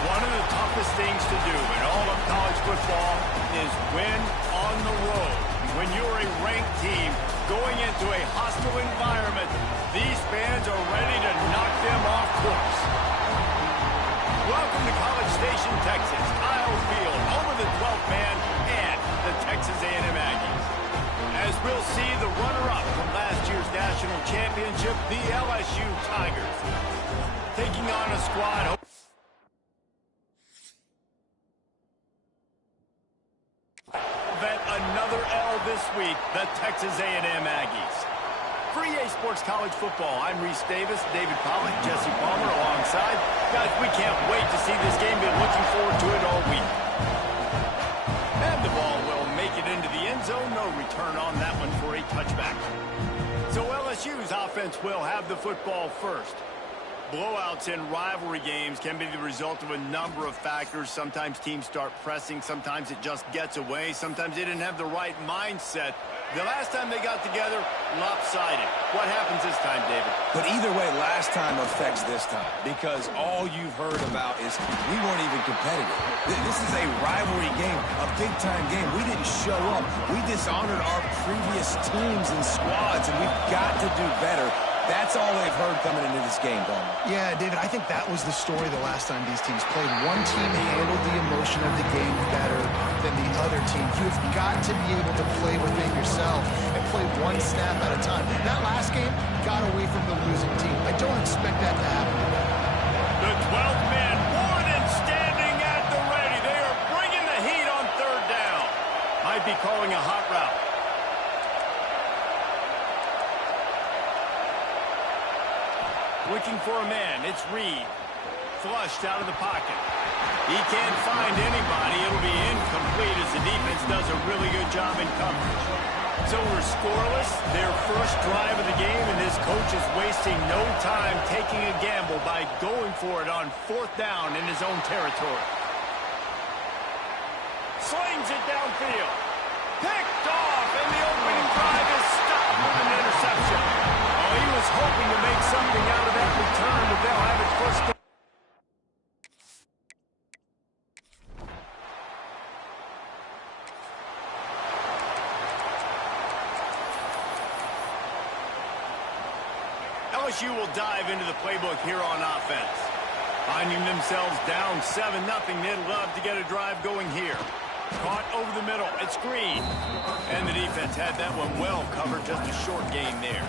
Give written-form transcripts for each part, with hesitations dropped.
One of the toughest things to do in all of college football is win on the road. When you're a ranked team going into a hostile environment, these fans are ready to knock them off course. Welcome to College Station, Texas, Kyle Field, home of the 12th man and the Texas A&M Aggies. As we'll see, the runner-up from last year's national championship, the LSU Tigers, taking on a squad. Another L this week, the Texas A&M Aggies. For EA Sports College Football, I'm Reese Davis, David Pollack, Jesse Palmer alongside. Guys, we can't wait to see this game. Been looking forward to it all week. And the ball will make it into the end zone. No return on that one for a touchback. So LSU's offense will have the football first. Blowouts in rivalry games can be the result of a number of factors. Sometimes teams start pressing. Sometimes it just gets away. Sometimes they didn't have the right mindset. The last time they got together, lopsided. What happens this time, David? But either way, last time affects this time because all you've heard about is we weren't even competitive. This is a rivalry game, a big-time game. We didn't show up. We dishonored our previous teams and squads, and we've got to do better. That's all they've heard coming into this game, Palmer. Yeah, David, I think that was the story the last time these teams played. One team handled the emotion of the game better than the other team. You've got to be able to play within yourself and play one snap at a time. That last game got away from the losing team. I don't expect that to happen. The 12th man more than standing at the ready. They are bringing the heat on third down. Might be calling a hot route. Looking for a man, it's Reed. Flushed out of the pocket. He can't find anybody. It'll be incomplete as the defense does a really good job in coverage. So we're scoreless, their first drive of the game, and this coach is wasting no time taking a gamble by going for it on fourth down in his own territory. Slings it downfield. Picked off, and the opening drive is stopped with an interception. He was hoping to make something out of that return, but they'll have it first down. LSU will dive into the playbook here on offense. Finding themselves down 7-0, they'd love to get a drive going here. Caught over the middle, it's Green. And the defense had that one well covered, just a short gain there.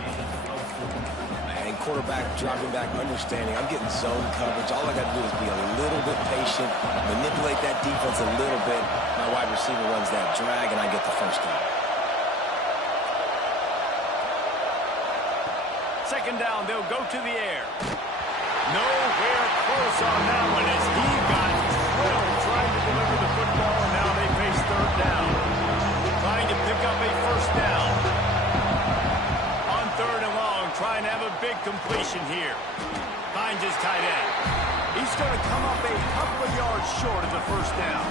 And quarterback dropping back, understanding. I'm getting zone coverage. All I got to do is be a little bit patient, manipulate that defense a little bit. My wide receiver runs that drag, and I get the first down. Second down, they'll go to the air. Nowhere close on that one as he got drilled trying to deliver the football, and now they face third down. Trying to pick up a first down. On third and long, trying to have a big completion here. Finds his tight end. He's going to come up a couple of yards short of the first down.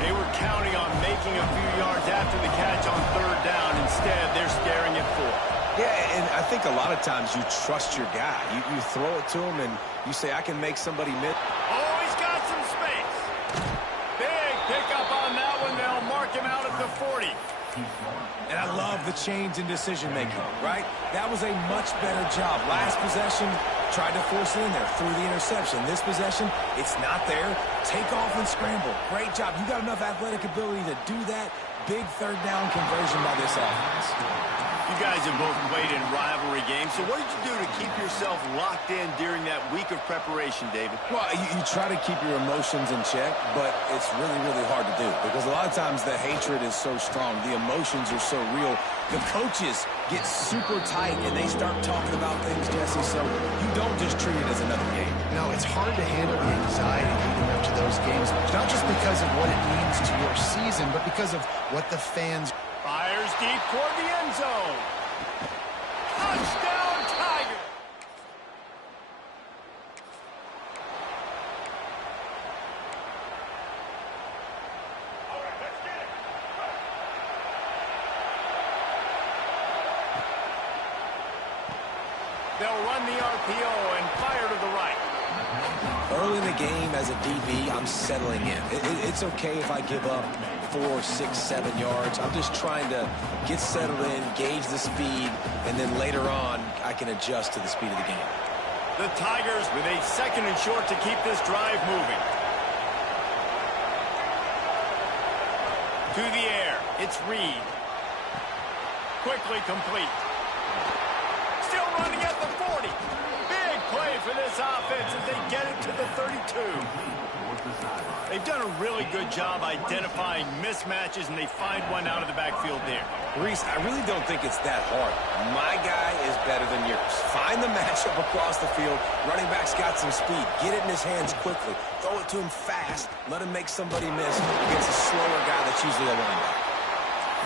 They were counting on making a few yards after the catch on third down. Instead, they're staring at fourth. Yeah, and I think a lot of times you trust your guy. You throw it to him, and you say, I can make somebody miss. Oh, he's got some space. Big pickup on that one. They'll mark him out at the 40. And I love the change in decision-making, right? That was a much better job. Last possession, tried to force it in there, threw the interception. This possession, it's not there. Take off and scramble. Great job. You got enough athletic ability to do that. Big third down conversion by this offense. You guys have both played in rivalry games, so what did you do to keep yourself locked in during that week of preparation, David? Well, you try to keep your emotions in check, but it's really, really hard to do because a lot of times the hatred is so strong, the emotions are so real. The coaches get super tight and they start talking about things, Jesse, so you don't just treat it as another game. No, it's hard to handle the anxiety leading up to those games, not just because of what it means to your season, but because of what the fans... Fires deep toward the end zone. Touchdown, Tiger. All right, let's get it. 2 They'll run the RPO and fire to the right. Early in the game as a DB, I'm settling in. It's okay if I give up 4, 6, 7 yards. I'm just trying to get settled in, gauge the speed, and then later on, I can adjust to the speed of the game. The Tigers with a 2nd and short to keep this drive moving. To the air, it's Reed. Quickly complete. Still running at the 40. Big play for this offense as they get it to the 32. They've done a really good job identifying mismatches, and they find one out of the backfield there. Reese, I really don't think it's that hard. My guy is better than yours. Find the matchup across the field. Running back's got some speed. Get it in his hands quickly. Throw it to him fast. Let him make somebody miss against a slower guy that's usually a linebacker.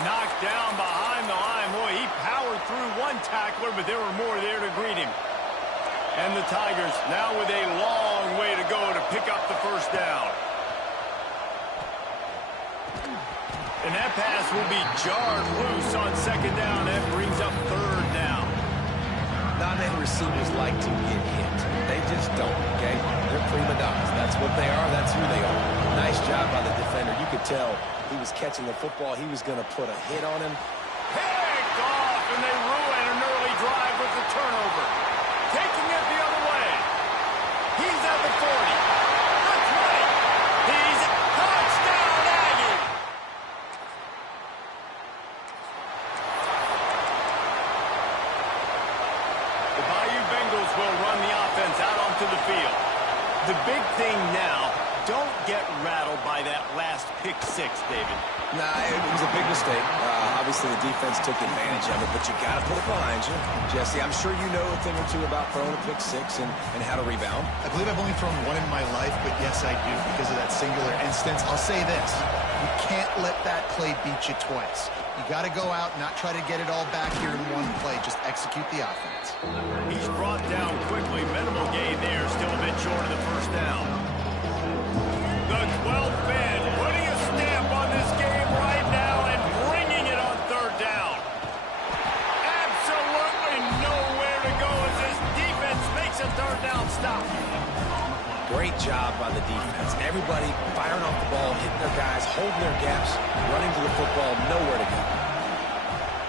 Knocked down behind the line. Boy, he powered through one tackler, but there were more there to greet him. And the Tigers now with a long way to go to pick up the first down. And that pass will be jarred loose on 2nd down. That brings up 3rd down. Not many receivers like to get hit. They just don't, okay? They're prima donnas. That's what they are. That's who they are. Nice job by the defender. You could tell he was catching the football. He was going to put a hit on him. Picked off, and they ruin an early drive with the turnover. Taking it the other way. He's at the 40. The 20. He's touchdown, Aggie. The Bayou Bengals will run the offense out onto the field. The big thing now, don't get rattled by that last pick 6, David. Nah, it was a big mistake. Obviously, the defense took advantage of it, but you got to put it behind you. Jesse, I'm sure you know a thing or two about throwing a pick 6 and how to rebound. I believe I've only thrown one in my life, but yes, I do because of that singular instance. I'll say this. You can't let that play beat you twice. You got to go out, not try to get it all back here in one play. Just execute the offense. He's brought down quickly. Minimal gain there. Still a bit short of the first down. The 12th man putting a stamp on this game right now and bringing it on 3rd down. Absolutely nowhere to go as this defense makes a 3rd down stop. Great job by the defense. Everybody firing off the ball, hitting their guys, holding their gaps, running to the football, nowhere to go.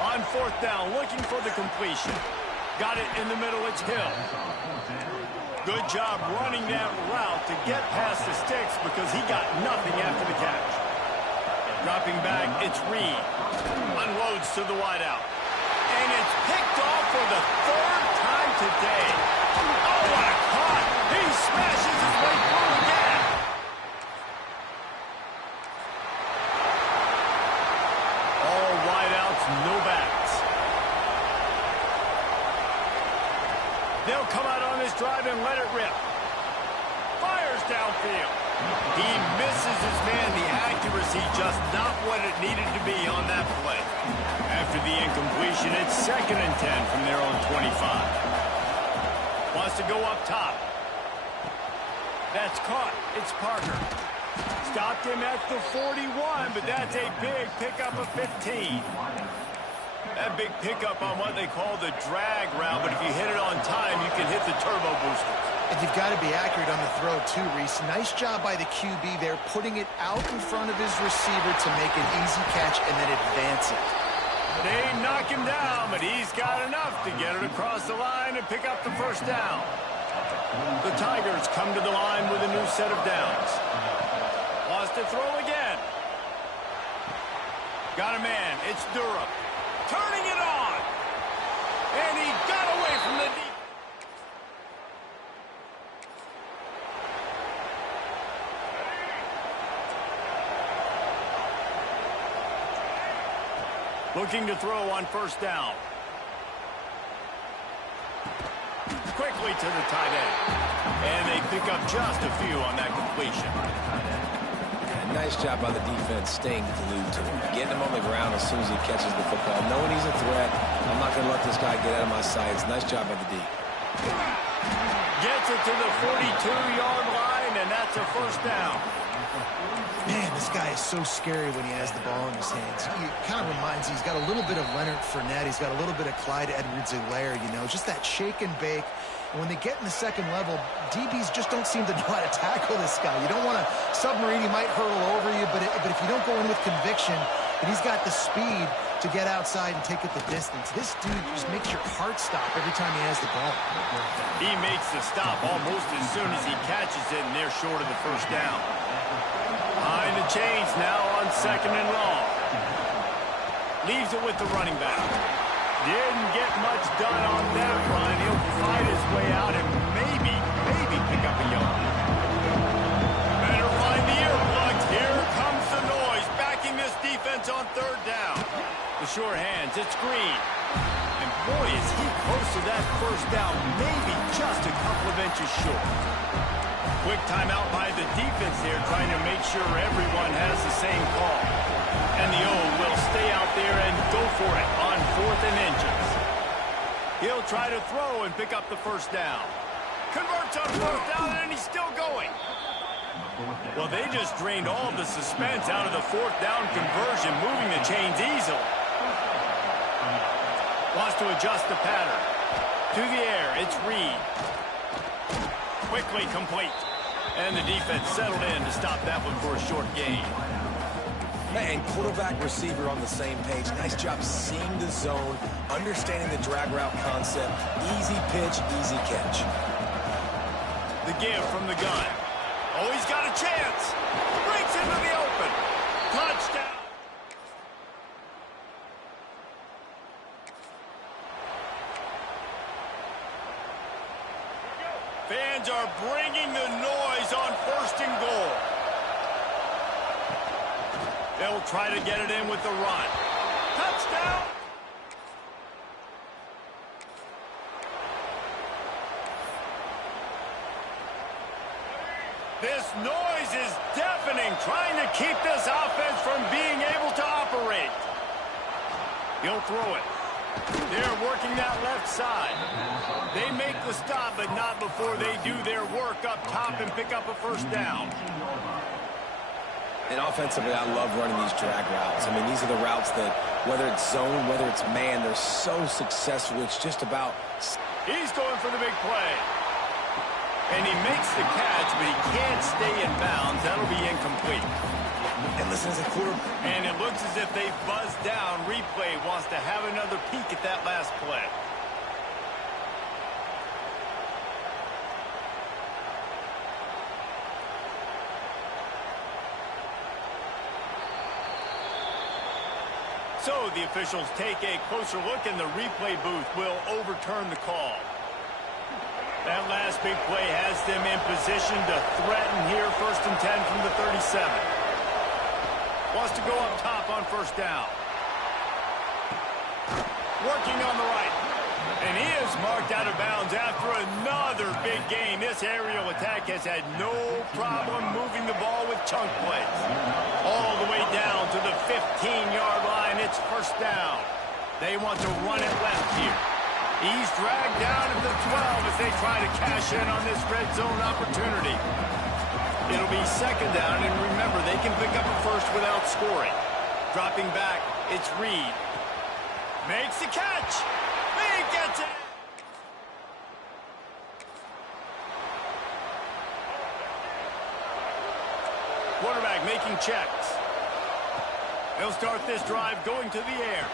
On 4th down, looking for the completion. Got it in the middle, it's Hill. Good job running that route to get past the sticks because he got nothing after the catch. Dropping back, it's Reed. Unloads to the wideout. And it's picked off for the 3rd time today. Oh, what a caught! He smashes his way through again. All wideouts, no backs. They'll come out on this drive and let it rip. Fires downfield. He misses his man. The accuracy just not what it needed to be on that play. After the incompletion, it's 2nd and 10 from their own 25. Wants to go up top. That's caught. It's Parker. Stopped him at the 41, but that's a big pickup of 15. That big pickup on what they call the drag route, but if you hit it on time, you can hit the turbo booster. And you've got to be accurate on the throw, too, Reese. Nice job by the QB there, putting it out in front of his receiver to make an easy catch and then advance it. They knock him down, but he's got enough to get it across the line and pick up the first down. The Tigers come to the line with a new set of downs. Wants to throw again. Got a man. It's Durham. Turning it on. And he got away from the deep. Looking to throw on first down. Quickly to the tight end. And they pick up just a few on that completion. Nice job by the defense staying glued to him. Getting him on the ground as soon as he catches the football. Knowing he's a threat. I'm not going to let this guy get out of my sights. Nice job by the D. Gets it to the 42-yard line, and that's a first down. Man, this guy is so scary when he has the ball in his hands. He kind of reminds you, he's got a little bit of Leonard Fournette. He's got a little bit of Clyde Edwards-Helaire, you know, just that shake and bake. And when they get in the second level, DBs just don't seem to know how to tackle this guy. You don't want to submarine. He might hurtle over you, but if you don't go in with conviction, and he's got the speed to get outside and take it the distance, this dude just makes your heart stop every time he has the ball. He makes the stop almost as soon as he catches it, and they're short of the first down. Behind the chains now on 2nd and long. Leaves it with the running back. Didn't get much done on that run. He'll fight his way out and maybe pick up a yard. Better find the earplugs. Here comes the noise, backing this defense on 3rd down. The short hands, it's Green. And boy, is he close to that first down, maybe just a couple of inches short. Quick timeout by the defense here, trying to make sure everyone has the same call. And the O will stay out there and go for it on 4th and inches. He'll try to throw and pick up the first down. Converts on 4th down, and he's still going. Well, they just drained all the suspense out of the 4th down conversion, moving the chains easily. Wants to adjust the pattern. To the air, it's Reed. Quickly complete. And the defense settled in to stop that one for a short gain. And quarterback, receiver on the same page. Nice job seeing the zone, understanding the drag route concept. Easy pitch, easy catch. The give from the gun. Oh, he's got a chance. Breaks into the open. Touchdown. Fans are bringing the noise on 1st and goal. They'll try to get it in with the run. Touchdown! This noise is deafening, trying to keep this offense from being able to operate. He'll throw it. They're working that left side. They make the stop, but not before they do their work up top and pick up a first down. And offensively, I love running these drag routes. I mean, these are the routes that, whether it's zone, whether it's man, they're so successful. It's just about... He's going for the big play. And he makes the catch, but he can't stay in bounds. That'll be incomplete. And listen, as a quarterback... And it looks as if they buzzed down. Replay wants to have another peek at that last play. So the officials take a closer look, and the replay booth will overturn the call. That last big play has them in position to threaten here, 1st and 10 from the 37. Wants to go up top on 1st down. Working on the right. And he is marked out of bounds after another big game. This aerial attack has had no problem moving the ball with chunk plays. All the way down to the 15-yard line. It's 1st down. They want to run it left here. He's dragged down to the 12 as they try to cash in on this red zone opportunity. It'll be 2nd down, and remember, they can pick up a first without scoring. Dropping back, it's Reed. Makes the catch. He gets it. Quarterback making checks. They'll start this drive going to the air.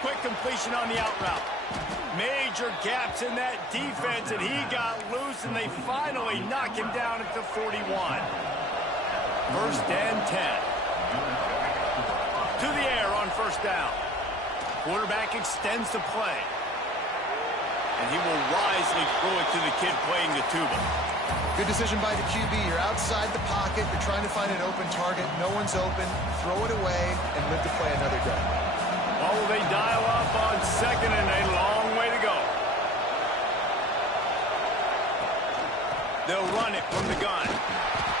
Quick completion on the out route. Major gaps in that defense, and he got loose, and they finally knock him down at the 41. 1st and 10. To the air on 1st down. Quarterback extends the play. And he will wisely throw it to the kid playing the tuba. Good decision by the QB. You're outside the pocket. You're trying to find an open target. No one's open. Throw it away and live to play another day. Oh, they dial up on 2nd and a long way to go. They'll run it from the gun.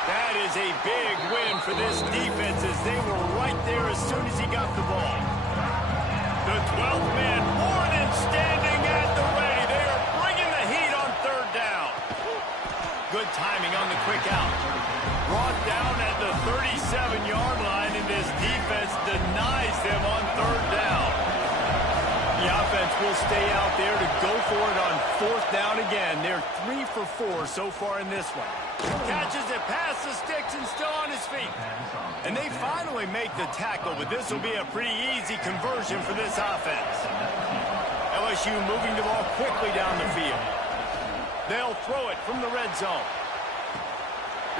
That is a big win for this defense as they were right there as soon as he got the ball. The 12th man more than standing at the ready. They are bringing the heat on 3rd down. Good timing on the quick out. Brought down at the 4th down again. They're 3 for 4 so far in this one. Catches it past the sticks and still on his feet. And they finally make the tackle, but this will be a pretty easy conversion for this offense. LSU moving the ball quickly down the field. They'll throw it from the red zone.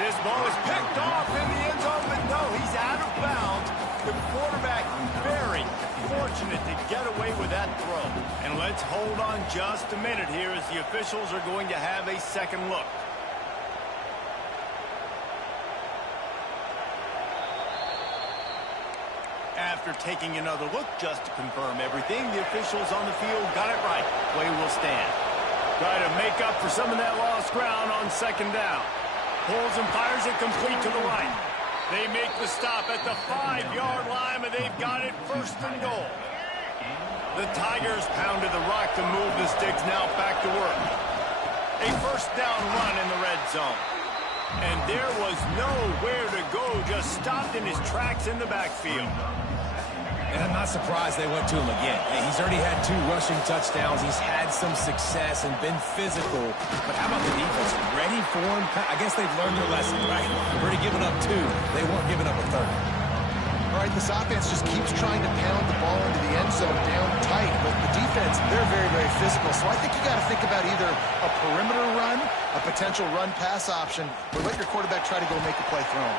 This ball is picked off in the end zone, but no, he's out of bounds. The quarterback very fortunate to get away with that throw. And let's hold on just a minute here as the officials are going to have a second look. After taking another look just to confirm everything, the officials on the field got it right. Play will stand. Try to make up for some of that lost ground on 2nd down. Pulls and fires it complete to the right. They make the stop at the 5-yard line, but they've got it 1st and goal. The Tigers pounded the rock to move the sticks, now back to work. A 1st down run in the red zone. And there was nowhere to go, just stopped in his tracks in the backfield. And I'm not surprised they went to him again. He's already had 2 rushing touchdowns. He's had some success and been physical. But how about the defense? Ready for him? I guess they've learned their lesson, right? They've already given up 2. They weren't giving up a 3rd. All right, this offense just keeps trying to pound the ball into the end zone down tight. But the defense, they're very, very physical. So I think you got to think about either a perimeter run, a potential run-pass option, or let your quarterback try to go make a play thrown.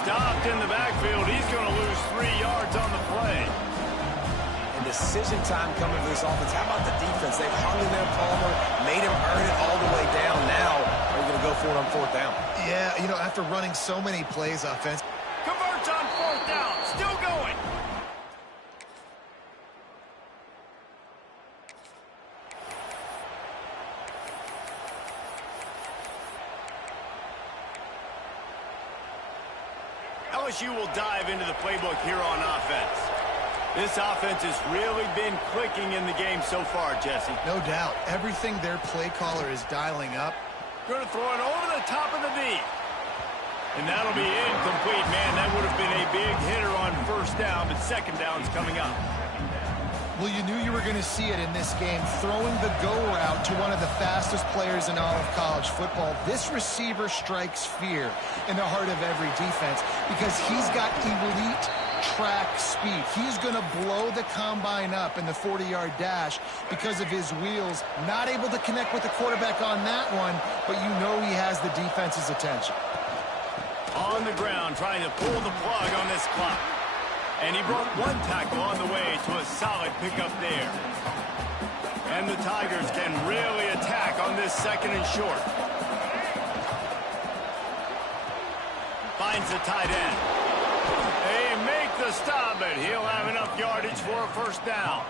Stopped in the backfield. He's going to lose 3 yards on the play. And decision time coming for this offense. How about the defense? They've hung in there, Palmer, made him earn it all the way down. Now they're going to go for it on 4th down. Yeah, you know, after running so many plays offense. Converts on 4th down. Still going. LSU will dive into the playbook here on offense. This offense has really been clicking in the game so far, Jesse. No doubt. Everything their play caller is dialing up. Going to throw it over the top of the deep. And that'll be incomplete. Man, that would have been a big hitter on 1st down, but 2nd down's coming up. Well, you knew you were going to see it in this game, throwing the go route to one of the fastest players in all of college football. This receiver strikes fear in the heart of every defense because he's got elite track speed. He's going to blow the combine up in the 40-yard dash because of his wheels. Not able to connect with the quarterback on that one, but you know he has the defense's attention. On the ground, trying to pull the plug on this clock. And he brought 1 tackle on the way to a solid pickup there. And the Tigers can really attack on this 2nd and short. Finds the tight end. They make the stop, but he'll have enough yardage for a 1st down.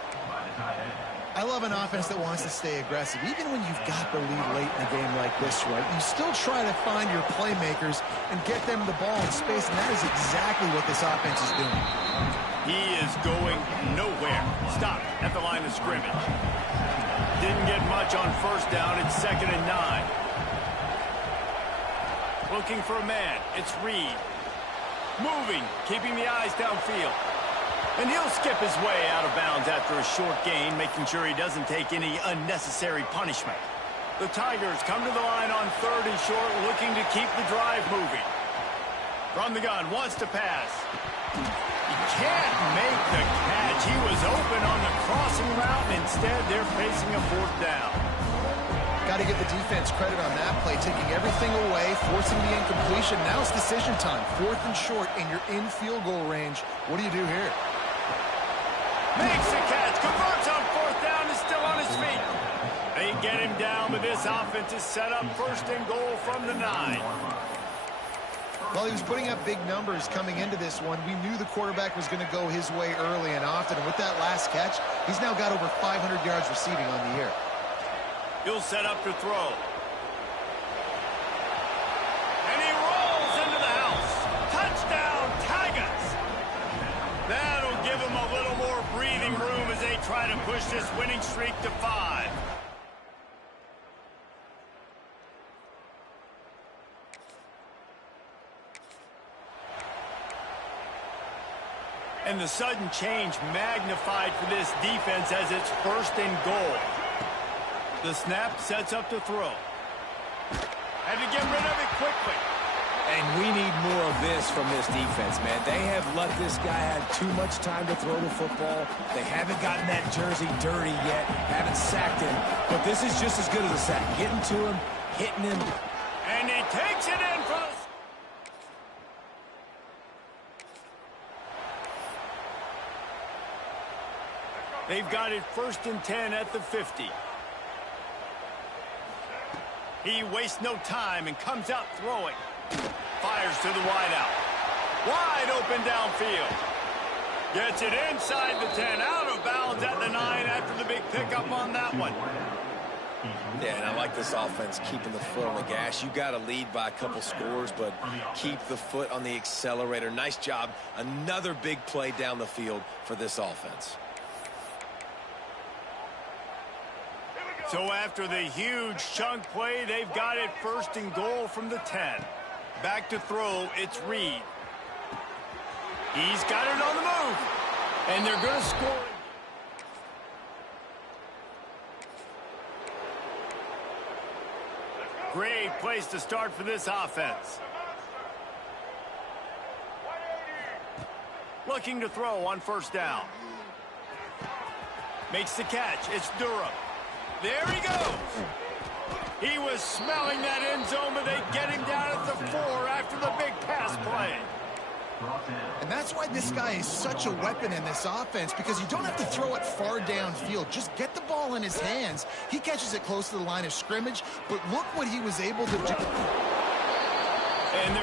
I love an offense that wants to stay aggressive. Even when you've got the lead late in a game like this, right, you still try to find your playmakers and get them the ball in space, and that is exactly what this offense is doing. He is going nowhere. Stop at the line of scrimmage. Didn't get much on 1st down. It's 2nd and 9. Looking for a man. It's Reed. Moving, keeping the eyes downfield. And he'll skip his way out of bounds after a short gain, making sure he doesn't take any unnecessary punishment. The Tigers come to the line on 3rd and short, looking to keep the drive moving. From the gun, wants to pass. He can't make the catch. He was open on the crossing route, and instead they're facing a 4th down. Got to give the defense credit on that play, taking everything away, forcing the incompletion. Now it's decision time. 4th and short, and you're in field goal range. What do you do here? Makes the catch, converts on 4th down, is still on his feet. They get him down, but this offense is set up 1st and goal from the 9. Well, he was putting up big numbers coming into this one. We knew the quarterback was going to go his way early and often. And with that last catch, he's now got over 500 yards receiving on the year. He'll set up to throw. And he rolls into the house. Touchdown, Tigers. That'll give him a little more breathing room as they try to push this winning streak to 5. And the sudden change magnified for this defense as it's 1st and goal. The snap sets up to throw. Had to get rid of it quickly. And we need more of this from this defense, man. They have let this guy have too much time to throw the football. They haven't gotten that jersey dirty yet, haven't sacked him. But this is just as good as a sack. Getting to him, hitting him. And he takes it in for the... They've got it 1st and 10 at the 50. He wastes no time and comes out throwing. Fires to the wideout. Wide open downfield. Gets it inside the 10. Out of bounds at the 9 after the big pickup on that one. Yeah, and I like this offense keeping the foot on the gas. You got to lead by a couple scores, but keep the foot on the accelerator. Nice job. Another big play down the field for this offense. So after the huge chunk play, they've got it 1st and goal from the 10. Back to throw, it's Reed. He's got it on the move. And they're going to score. Great place to start for this offense. Looking to throw on 1st down. Makes the catch. It's Durham. There he goes. He was smelling that end zone, but they get him down at the 4 after the big pass play. And that's why this guy is such a weapon in this offense, because you don't have to throw it far downfield. Just get the ball in his hands. He catches it close to the line of scrimmage, but look what he was able to do. And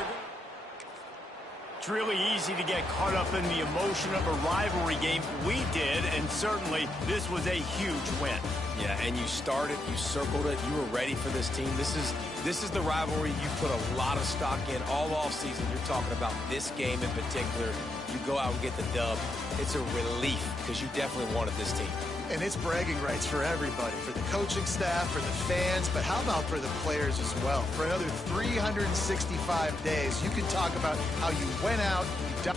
it's really easy to get caught up in the emotion of a rivalry game. We did, and certainly this was a huge win. Yeah, and you started, you circled it, you were ready for this team. This is the rivalry you put a lot of stock in all offseason. You're talking about this game in particular. You go out and get the dub. It's a relief because you definitely wanted this team. And it's bragging rights for everybody, for the coaching staff, for the fans, but how about for the players as well? For another 365 days, you can talk about how you went out, you